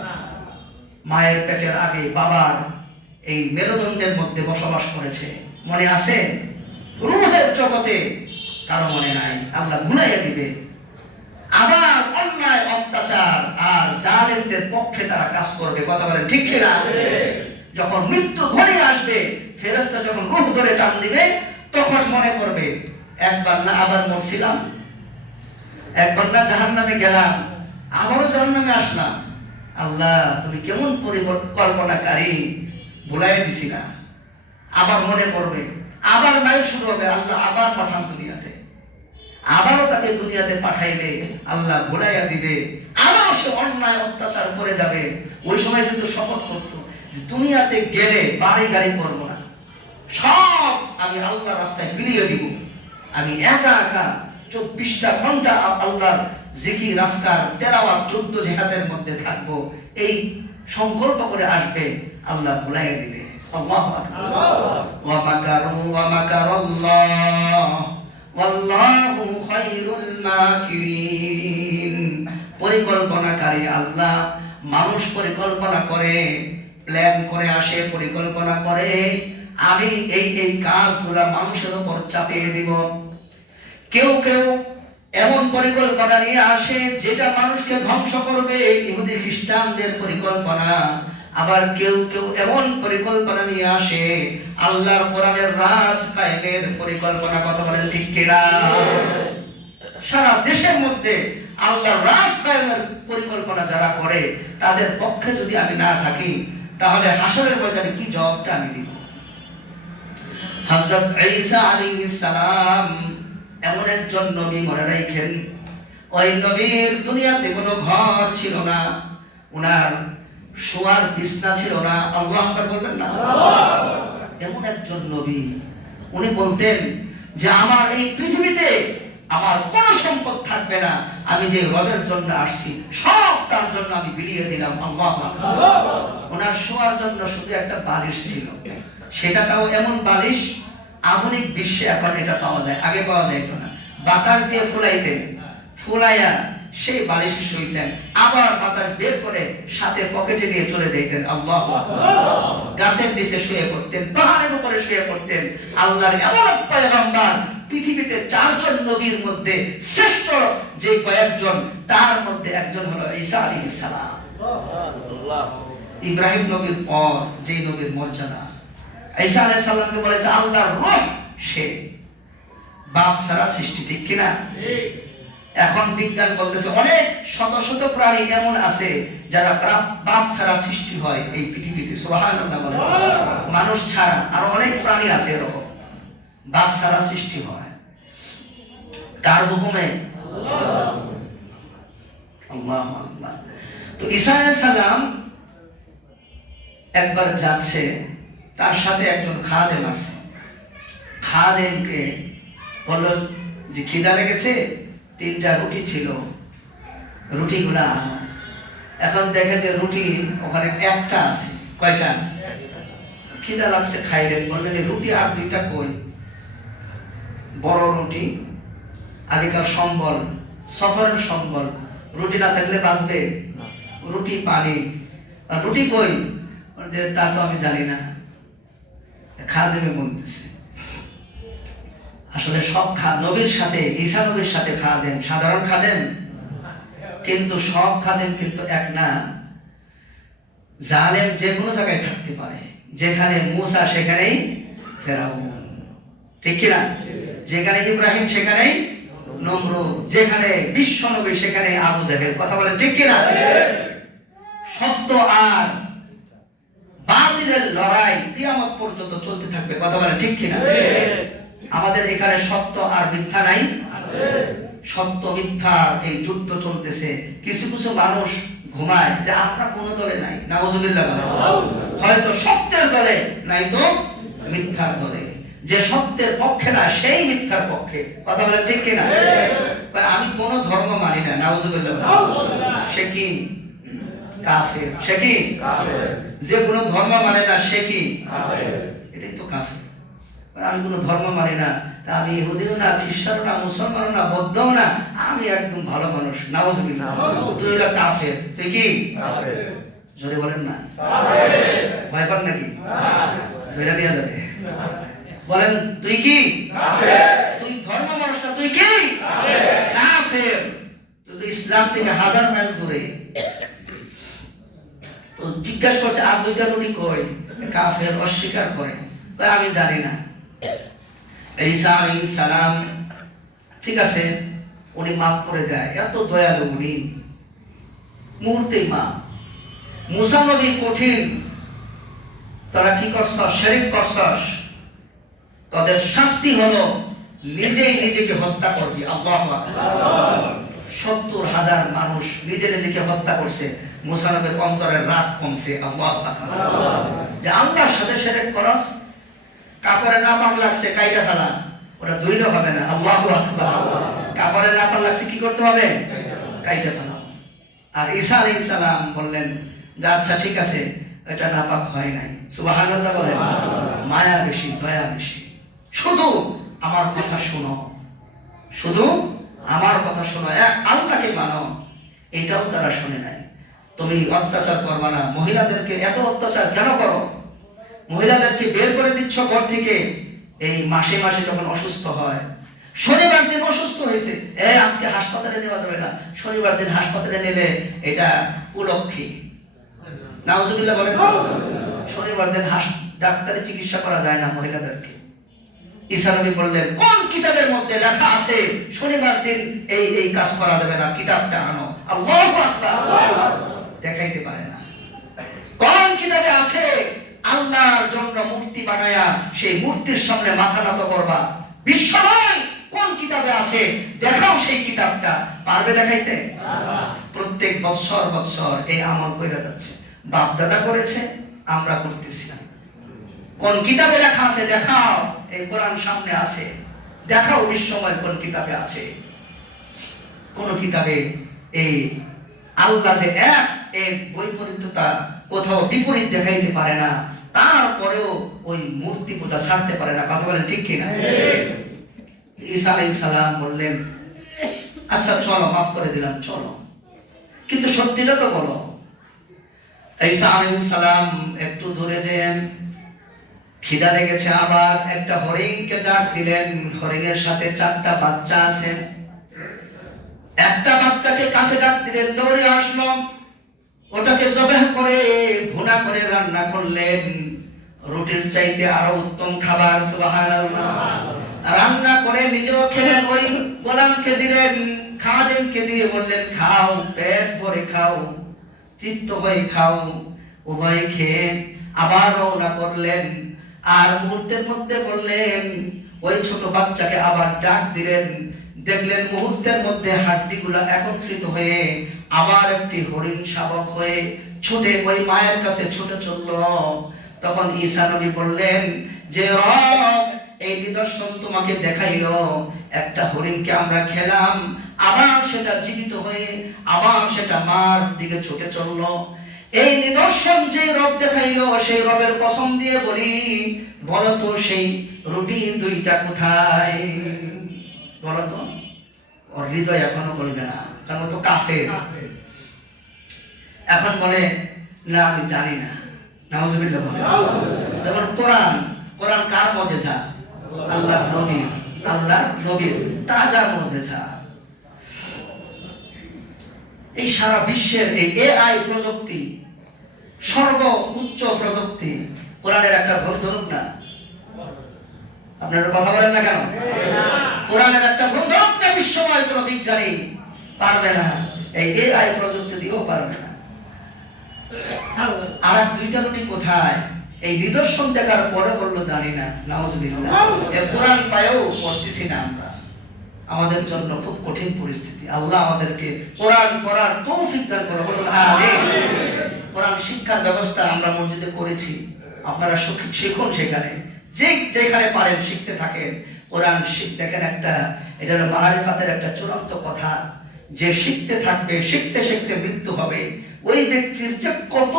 মায়ের পেটের আগে বাবার এই মেরুদণ্ডের মধ্যে বসবাস করেছে, মনে আছে? রূহের জগতে কারো মনে নাই, আল্লাহ ভুলাইয়া দিবে। আবার অন্যায় অত্যাচার আর জালেমদের পক্ষে তারা কাজ করবে, কথা বলেন ঠিক কিনা? যখন মৃত্যু ঘনিয়ে আসবে, ফেরেশতা যখন রূহ ধরে টান দিবে, তখন মনে করবে একবার না আবার মরছিলাম, একবার না জাহান্নামে গেলাম, আবারও জাহান্নামে আসলাম। আল্লাহ তুমি কেমন পরিকল্পনাকারী, ভুলাই দিছি না। আবার মনে করবে, আবার মায়ের শুরু হবে, আল্লাহ আবার পাঠান দুনিয়াতে, আবারও তাকে দুনিয়াতে পাঠাইলে আল্লাহ ভুলাইয়া দিবে, আবার সে অন্যায় অত্যাচার করে যাবে। ওই সময় কিন্তু শপথ করত যে দুনিয়াতে গেলে বাড়ি গাড়ি করবো না, সব আমি আল্লাহ রাস্তায় বিলিয়ে দিব, আমি একা একা 24টা ঘন্টা আল্লাহর জিকির আজকার তেলাওয়াত যুদ্ধ জিহাদের মধ্যে থাকবো। এই সংকল্প করে আসবে, আল্লাহ ভুলাইয়া দিবে। আল্লাহু আকবার। ওয়া মাকারু ওয়া মাকারাল্লাহ ওয়াল্লাহু খায়রুল মাকিরিন। পরিকল্পনাকারী আল্লাহ। মানুষ পরিকল্পনা করে, প্ল্যান করে আসে, পরিকল্পনা করে আমি এই কাজগুলা মানুষের উপর চাপিয়ে দিব। কেউ কেউ এমন পরিকল্পনা নিয়ে আসে যেটা মানুষকে ধ্বংস করবে, ইহুদি খ্রিস্টানদের পরিকল্পনা। আবার কেউ কেউ এমন পরিকল্পনা নিয়ে আসে আল্লাহর কোরআনের রাজ কায়েমের পরিকল্পনা, কথা বলেন ঠিক কিনা? সারা দেশের মধ্যে আল্লাহর রাজ কায়েমের পরিকল্পনা যারা করে, তাদের পক্ষে যদি আমি না থাকি, তাহলে হাসরের ময়দানে কি জবাবটা আমি দিব? হযরত ঈসা আলাইহিস সালাম এমন একজন নবী, মনে রাখেন, ওই নবীর দুনিয়াতে কোনো ঘর ছিল না, ওনার শোয়ার বিছনা ছিল না। আল্লাহু আকবার বলবেন না? এমন একজন নবী, উনি বলতেন যে আমার এই পৃথিবীতে আমার কোনো সম্পদ থাকবে না, আমি যে রবের জন্য আসছি সব তার জন্য আমি বিলিয়ে দিলাম। আল্লাহু আকবার। ওনার শোয়ার জন্য শুধু একটা বালিশ ছিল, সেটা তাও এমন বালিশ আধুনিক বিশ্বে এখন এটা পাওয়া যায়, আগে পাওয়া যাইত না। বাতাস দিয়ে ফুলাইতেন, ফুলাইয়া সেই বালিশে শুইতেন, আবার বাতাস বের করে সাথে পকেটে নিয়ে চলে যাইতেন। আল্লাহু আকবার। গাছের নিচে শুয়ে পড়তেন, পাহাড়ের উপরে শুয়ে পড়তেন। আল্লাহর এমন এক পয়গম্বর, পৃথিবীতে 4 জন নবীর মধ্যে শ্রেষ্ঠ যে কয়েকজন, তার মধ্যে একজন হলো ঈসা আলাইহিস সালাম। ইব্রাহিম নবীর পর যে নবীর মর্যাদা, ঈসা আলাইহিস সালামকে বলেছে আল্লাহর রূহ, সে বাপ ছাড়া সৃষ্টি, ঠিক কিনা? এখন বিজ্ঞান বলতেছে অনেক শত শত প্রাণী এমন আছে যারা বাপ ছাড়া সৃষ্টি হয় এই পৃথিবীতে। সুবহানাল্লাহ বলেন। মানুষ ছাড়া আরো অনেক প্রাণী আছে এরকম, বাপ ছাড়া সৃষ্টি হয়। কার হুকুমে? আল্লাহু আকবার। তো ঈসা আলাইহিস সালাম একবার যাচ্ছে, তার সাথে একজন খাদেম আছে। খাদেমকে বলল যে খিদা লেগেছে, 3টা রুটি ছিল, রুটিগুলা। এখন দেখে যে রুটি ওখানে একটা আছে। কয়টা? খিদা লাগছে, খাইলেন। বললেন রুটি আর 2টা কই? বড় রুটি, আগেকার সম্বল, সফরের সম্বল, রুটি না থাকলে বাঁচবে? রুটি পানি, রুটি কই? যে তা তো আমি জানি না। খাদেমে বলতেছে আসলে সব নবীর সাথে, ঈসা নবীর সাথে খাদেম সাধারণ খাদেম, কিন্তু সব খাদেম কিন্তু এক না। জালেম যে কোনো জায়গায় থাকতে পারে, যেখানে মূসা সেখানেই ফেরাউন, ঠিক কিনা? যেখানে ইব্রাহিম সেখানেই নমরুদ, যেখানে বিশ্ব নবী সেখানে আবু জাহেল, কথা বলেন ঠিক কিনা? সত্য আর বাতিলের লড়াই কিয়ামত পর্যন্ত চলতে থাকবে, কথা বলেন ঠিক কিনা? আমাদের এখানে সত্য আর মিথ্যা নাই, সত্য মিথ্যা এই যুদ্ধ চলতেছে। কিছু কিছু মানুষ ঘুমায় যে আমরা কোনো দলে নাই, নাউজুবিল্লাহ বলে, হয়তো সত্যের দলে নাই তো মিথ্যার দলে। যে সত্যের পক্ষে না সেই মিথ্যার পক্ষে, কথা বলেন ঠিক কিনা? আমি কোন ধর্ম মানি না, নাউজুবিল্লাহ বলে, সে কি কাফের? সে কি কাফের? যে কোনো ধর্ম মানে না সে কি কাফের? এটাই তো কাফের। আমি কোনো ধর্ম মানি না, আমি ইহুদিও না, খ্রিস্টানও না, মুসলমানও না, বৌদ্ধও না, আমি একদম ভালো মানুষ। নাউজুবিল্লাহ। তুই হলো কাফের। তুই কি জোরে বলেন না, ভয় পান নাকি? ধরে নিয়ে যাবে। বলেন তুই কি? তুই ধর্ম মানুষ না, তুই কি? কাফের। তুই ইসলাম থেকে 1000 মাইল দূরে। তো জিজ্ঞাসা করছে আর 2টা রুটি কই? কাফের অস্বীকার করে, আমি জানি না। ঈসা আলাইহিস সালাম ঠিক আছে, উনি মাফ করে দেয়, এত দয়ালু উনি, মুহূর্তেই মাফ। মুসা নবী কঠিন, তোরা কি করছস? শিরক করছস, তাদের শাস্তি হলো নিজেই নিজেকে হত্যা করবি। আল্লাহু আকবার। 70,000 মানুষ নিজে নিজেকে হত্যা করছে। মুসা নবীর অন্তরের রাগ কমছে। আল্লাহু আকবার। যে আল্লাহর সাথে শিরক করস, কাপড়ে নাপাক লাগছে কাইটা ফেলা, ওটা ধুইলে হবে না। আল্লাহু আকবার। কাপড়ে নাপাক লাগছে কি করতে হবে? কাইটা ফেলা। আর ঈসা আলাইহিস সালাম বললেন যে আচ্ছা ঠিক আছে, এটা নাপাক হয় নাই। সুবহানাল্লাহ বলেন। মায়া বেশি, দয়া বেশি। শুধু আমার কথা শোনো, শুধু আমার কথা শোনো, এক আল্লাহকে মানো, এটাও তারা শুনে নাই। তুমি অত্যাচার করবা না। মহিলাদেরকে এত অত্যাচার কেন করো? মহিলাদেরকে বের করে দিচ্ছ ঘর থেকে। এই মাসে মাসে যখন অসুস্থ হয়, শনিবার দিন অসুস্থ হয়েছে, আজকে হাসপাতালে নেওয়া যাবে না, শনিবার দিন হাসপাতালে নিলে এটা কুলক্ষী। নাউজুবিল্লাহ বলেন। শনিবার দিন ডাক্তারি চিকিৎসা করা যায় না মহিলাদেরকে। ঈসা নবী বললেন কোন কিতাবের মধ্যে লেখা আছে শনিবার দিন এই এই কাজ করা যাবে না? কিতাবটা আনো। আল্লাহু আকবার। দেখাইতে পারে না। কোন কিতাবে আছে আল্লাহর জন্য মূর্তি বানায়া সেই মূর্তির সামনে মাথা নত করবা? বিশ্ব নয়, কোন কিতাবে আছে দেখাও সেই কিতাবটা। পারবে দেখাইতে? প্রত্যেক বৎসর বৎসর এই আমল কইরা যাচ্ছে। বাপ দাদা করেছে, আমরা করতেছি না। কোন কিতাবে লেখা আছে দেখাও। এই কোরআন সামনে আছে, দেখাও বিশ্বময় কোন কিতাবে আছে। কোন কিতাবে এই আল্লাহ যে এক, এই বৈপরীত্যতা কোথাও বিপরীত দেখাইতে পারে না। তারপরেও ওই মূর্তি পূজা ছাড়তে পারে না। কথা বলেন ঠিক কিনা? ঈসা আলাইহিস সালাম বললেন আচ্ছা চলো, মাফ করে দিলাম, চলো, কিন্তু সত্যিটা তো বলো। ঈসা আলাইহিস সালাম একটু দূরে যেন খিদা লেগেছে, আবার একটা হরিণকে ডাক দিলেন। হরিণের সাথে 4টা বাচ্চা আছে। একটা বাচ্চাকে কাছে ডাক দিলেন, দৌড়ে আসলো, ওটাকে জবাহ করে ভুনা করে রান্না করলেন। রুটির চাইতে আরো উত্তম খাবার, সুবহানাল্লাহ। রান্না করে নিজেও খেলেন, ওই গোলামকে দিলেন, খাদেমকে দিয়ে বললেন খাও, পেট ভরে খাও, তৃপ্ত হয়ে খাও। উভয় খেয়ে আবার রওনা করলেন। আর মুহূর্তের মধ্যে বললেন, ওই ছোট বাচ্চাকে আবার ডাক দিলেন। দেখলেন মুহূর্তের মধ্যে হাড্ডিগুলো একত্রিত হয়ে আবার একটি হরিণ শাবক হয়ে ছুটে ওই মায়ের কাছে ছুটে চলল। তখন ঈসা নবী বললেন যে রব, এই নিদর্শন তোমাকে দেখাইলো, একটা হরিণকে আমরা খেলাম, আবার সেটা জীবিত হয়ে আবার সেটা মার দিকে ছুটে চললো। এই নিদর্শন যে রব দেখাইলো, সেই রবের কসম দিয়ে বলি, বলতো সেই রুটি 2টা কোথায়? বলতো। ওর হৃদয় এখনো বলবে না, কারণ তো কাফের। এখন বলে না আমি জানি না। নাউজুবিল্লাহ বলে। যেমন কোরআন, কোরআন কার মুজিজা? আল্লাহর নবীর, আল্লাহর নবীর তাজা মুজিজা। এই সারা বিশ্বের এই এআই প্রযুক্তি, সর্বোচ্চ প্রযুক্তি, কোরআনের একটা ভুল ধরুক না। আপনারা কথা বলেন না কেন? কোরআনের একটা ভুল ধরুক না, বিশ্বময় কোনো বিজ্ঞানী পারবে না, এই এআই প্রযুক্তি দিয়েও পারবে না। আর 2টা রুটি কোথায়? এই নিদর্শন দেখার পরে বললো জানি না। নাউজুবিল্লাহ। এই কোরআন পায়েও পড়তেছি না আমরা। আমাদের জন্য খুব কঠিন পরিস্থিতি। আল্লাহ আমাদেরকে কোরআন পড়ার তৌফিক দান করুন, বলুন আমিন। কোরআন শিক্ষার ব্যবস্থা আমরা মসজিদে করেছি, আপনারা শিখুন, সেখানে যেখানে পারেন শিখতে থাকেন। কোরআন দেখেন একটা, এটা হলো মারিফাতের একটা চূড়ান্ত কথা, যে শিখতে থাকবে, শিখতে শিখতে মৃত্যু হবে, ওই ব্যক্তির যে কত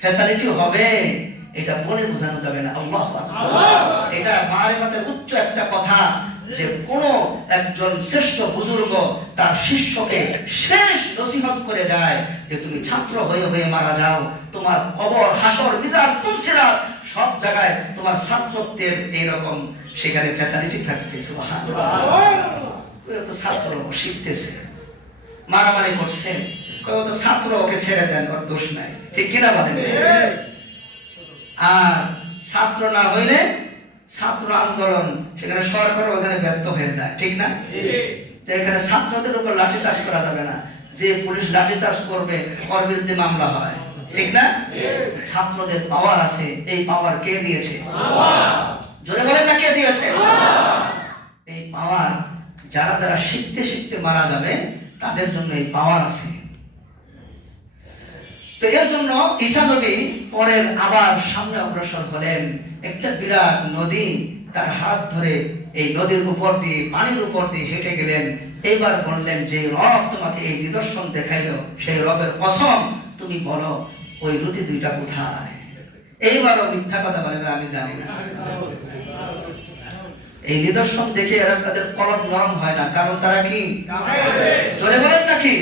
ফ্যাসিলিটি হবে এটা বলে বোঝানো যাবে না। আল্লাহু আকবার। এটা মারিফাতের উচ্চ একটা কথা। যে কোন একজন শ্রেষ্ঠ বুজুর্গ তার শিষ্যকে শেষ নসিহত করে যায় যে তুমি ছাত্র হয়ে হয়ে মারা যাও, তোমার কবর, হাসর, মিজান, পুলসিরাত সব জায়গায় তোমার ছাত্রত্বের এইরকম সেখানে ফ্যাসিলিটি থাকবে। সুবহানাল্লাহ। ওই তো ছাত্র শিখতেছে, মারামারি করছে, ওই তো ছাত্র, ওকে ছেড়ে দেন, ওর দোষ নাই, ঠিক কিনা বলেন? আর ছাত্র না হইলে ছাত্র আন্দোলন, সেখানে সরকার ওখানে ব্যর্থ হয়ে যায়, ঠিক না? তো এখানে ছাত্রদের উপর লাঠিচার্জ করা যাবে না, যে পুলিশ লাঠিচার্জ করবে ওর বিরুদ্ধে মামলা হয়, ঠিক না? ছাত্রদের পাওয়ার আছে, এই পাওয়ার কে দিয়েছে? জোরে বলেন না, কে দিয়েছে? এই পাওয়ার যারা যারা শিখতে শিখতে মারা যাবে তাদের জন্য এই পাওয়ার আছে। তো এর জন্য ঈসা নবী পরের আবার সামনে অগ্রসর হলেন। একটা বিরাট নদী, তার হাত ধরে এই নদীর উপর দিয়ে, পানির উপর দিয়ে হেঁটে গেলেন। এইবার বললেন যে রব তোমাকে এই নিদর্শন দেখাইল, সেই রবের কসম তুমি বলো ওই রুটি দুইটা কোথায়? এইবারও মিথ্যা কথা বলবে আমি জানি না। এই নিদর্শন দেখে এরা তাদের কলব নরম হয় না, কারণ তারা কি জোরে বলেন নাকি?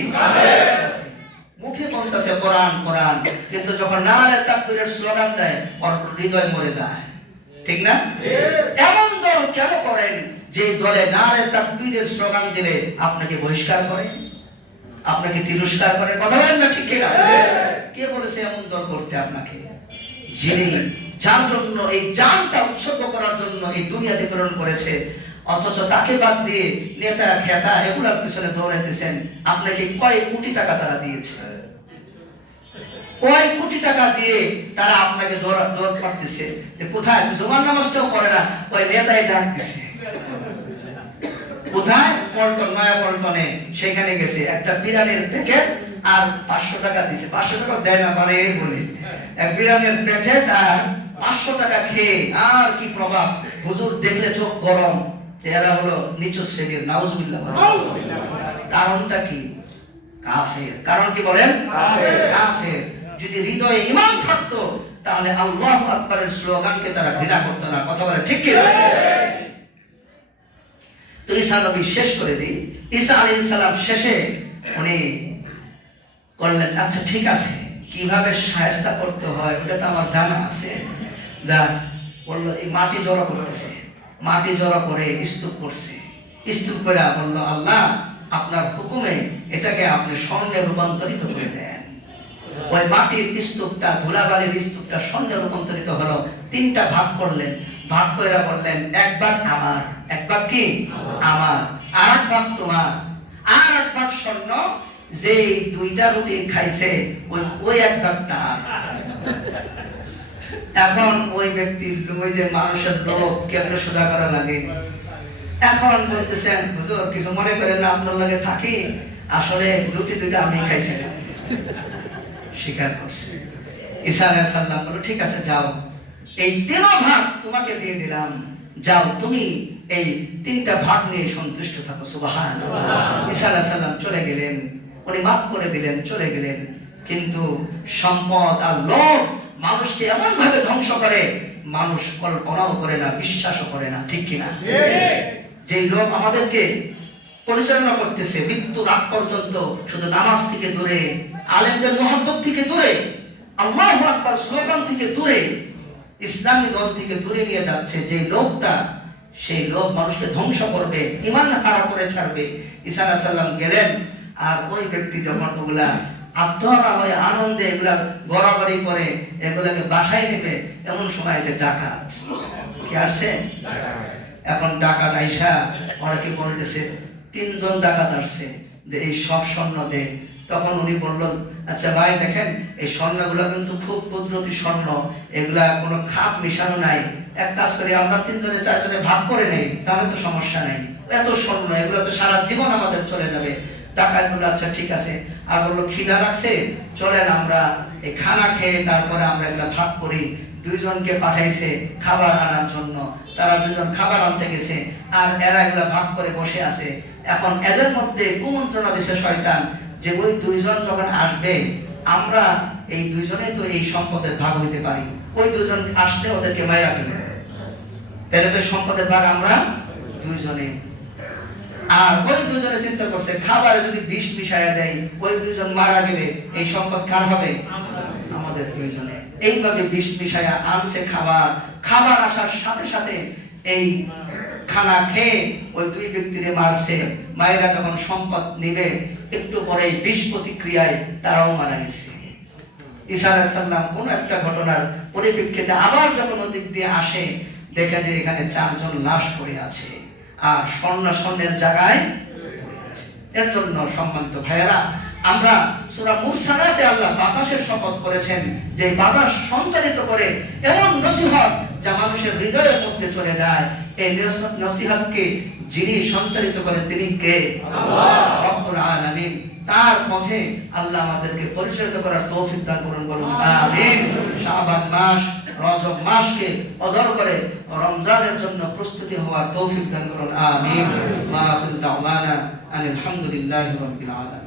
মুখে বলতেছে কোরআন কোরআন, কিন্তু যখন নারে তাকবীরের স্লোগান দেয় ওর হৃদয় মরে যায়, ঠিক না? এমন দল কেন করেন যে দলে নারে তাকবীরের স্লোগান দিলে আপনাকে বহিষ্কার করে, আপনাকে তিরস্কার করে? কথা বলেন না, ঠিক কিনা? কে বলেছে এমন দল করতে আপনাকে? যিনি যার জন্য এই জানটা উৎসর্গ করার জন্য এই দুনিয়াতে প্রেরণ করেছে, অথচ তাকে বাদ দিয়ে নেতা খেতা এগুলার পিছনে দৌড়াইতেছেন। আপনাকে কয় কোটি টাকা তারা দিয়েছে, কয় কোটি টাকা দিয়ে তারা আপনাকে দৌড় করতেছে যে কোথায় জুমার নামাজটাও করে না, ওই নেতাই ডাক দিছে। কোথায়? পল্টন, নয়া পল্টনে, সেখানে গেছে একটা বিরিয়ানির প্যাকেট আর 500 টাকা দিছে। 500 টাকা দেয় না পারে বলে এক বিরিয়ানির প্যাকেট আর 500 টাকা খেয়ে আর কি প্রভাব! হুজুর দেখলে চোখ গরম। এরা হলো নিচু শ্রেণীর, নাউজুবিল্লাহ। কারণটা কি? কাফের। কারণ কি বলেন? কাফের। যদি হৃদয়ে ঈমান থাকতো তাহলে আল্লাহু আকবারের স্লোগানকে তারা ঘৃণা করতো না। কথা বলে ঠিক কি? তো ঈসা নবী শেষ করে দিই। ঈসা আলাইহিস সালাম শেষে উনি করলেন, আচ্ছা ঠিক আছে, কিভাবে শায়েস্তা করতে হয় ওটা তো আমার জানা আছে। যা বললো, এই মাটি জড়ো করতেছে, মাটি জড়ো করে স্তূপ করছে, স্তূপ করে বললো আল্লাহ আপনার হুকুমে এটাকে আপনি স্বর্ণে রূপান্তরিত করে দেন। ওই মাটির স্তূপটা, ধুলাবালির স্তূপটা স্বর্ণে রূপান্তরিত হলো। 3টা ভাগ করলেন, ভাগ করে বললেন এক ভাগ আমার, এক ভাগ কি আমার, আর এক ভাগ তোমার, আর এক ভাগ স্বর্ণ। যে 2টা রুটি খাইছে ওই এক ভাগ তার। এখন ওই ব্যক্তির, ওই যে মানুষের লোভ কেমনে সোজা করা লাগে। এখন বলতেছেন হুজুর কিছু মনে করেন না, আপনার লাগে থাকি, আসলে রুটি 2টা আমি খাইছি না। স্বীকার করছে। ঈসা আলাইহিস সালাম বলল ঠিক আছে যাও, এই 3 ভাগ তোমাকে দিয়ে দিলাম, যাও তুমি এই 3টা ভাগ নিয়ে সন্তুষ্ট থাকো। সুবহানাল্লাহ। ঈসা আলাইহিস সালাম চলে গেলেন, উনি মাফ করে দিলেন, চলে গেলেন। কিন্তু সম্পদ আর লোভ মানুষকে এমন ভাবে ধ্বংস করে মানুষ কল্পনাও করে না, বিশ্বাসও করে না, ঠিক কিনা? যে লোভ আমাদেরকে পরিচালনা করতেছে মৃত্যুর আগ পর্যন্ত, শুধু নামাজ থেকে দূরে, আলেমদের মহব্বত থেকে দূরে, আল্লাহু আকবার স্লোগান থেকে দূরে, ইসলামী দল থেকে দূরে নিয়ে যাচ্ছে, যে লোভটা, সেই লোভ মানুষকে ধ্বংস করবে, ঈমান হারা করে ছাড়বে। ঈসা আলাইহিস সালাম গেলেন, আর ওই ব্যক্তি যখন ওগুলা আত্মহারা হয়ে আনন্দে এগুলা গড়াগড়ি করে এগুলাকে বাসায় নেবে, এমন সময় এসে ডাকাত কি আসছে। এখন ডাকাত আইসা ওরা কি বলতেছে, 3 জন ডাকাত আসছে যে এই সব স্বর্ণ দে। তখন উনি বললেন আচ্ছা ভাই দেখেন এই স্বর্ণগুলো কিন্তু খুব কুদরতি স্বর্ণ, এগুলা কোনো খাপ মিশানো নাই, এক কাজ করি আমরা 3 জনে 4 জনে ভাগ করে নেই, তাহলে তো সমস্যা নাই, এত স্বর্ণ এগুলো তো সারা জীবন আমাদের চলে যাবে। ডাকাত বলল আচ্ছা ঠিক আছে। আর বললো খিদা লাগছে, চলেন আমরা এই খানা খেয়ে তারপরে আমরা এগুলা ভাগ করি। 2 জনকে পাঠাইছে খাবার আনার জন্য, তারা 2 জন খাবার আনতে গেছে, আর এরা এগুলা ভাগ করে বসে আছে। এখন এদের মধ্যে কুমন্ত্রণা দিছে শয়তান যে ওই 2 জন যখন আসবে আমরা এই 2 জনে তো এই সম্পদের ভাগ হইতে পারি, ওই 2 জন আসলে ওদেরকে মাইরা ফেলবে, তাহলে তো সম্পদের ভাগ আমরা দুইজনে। আর ওই দুজনে চিন্তা করছে খাবারে যদি বিষ মিশাইয়া দেয় ওই দুইজন মারা গেলে এই সম্পদ কার হবে? আমাদের দুইজনে। এইভাবে বিষ মিশাইয়া আনছে খাবার। খাবার আসার সাথে সাথে এই খানা খেয়ে ওই দুই ব্যক্তিরে মারছে। মায়েরা যখন সম্পদ নিবে একটু পরে বিষ প্রতিক্রিয়ায় তারাও মারা গেছে। ঈসা আলাইহিস সালাম কোন একটা ঘটনার পরিপ্রেক্ষিতে আবার যখন ওদিক দিয়ে আসে, দেখে যে এখানে 4 জন লাশ পড়ে আছে আর স্বর্ণের জায়গায় পড়ে আছে। এর জন্য সম্মানিত ভাইয়েরা, আমরা সূরা মুরসালাতে আল্লাহ বাতাসের শপথ করেছেন যে বাতাস সঞ্চালিত করে এমন নসিহত যা মানুষের হৃদয়ের মধ্যে চলে যায়। এই নসিহতকে যিনি সঞ্চালিত করেন তিনি কে? আল্লাহ রব্বুল আলামিন। তার পথে আল্লাহ আমাদেরকে পরিচালিত করার তৌফিক দান করুন, বলুন আমিন। শাবান মাস, রজব মাসকে কদর করে রমজানের জন্য প্রস্তুতি হওয়ার তৌফিক দান করুন, আমিন। ওয়া আখিরু দাওয়ানা আলহামদুলিল্লাহি রাব্বিল আলামিন।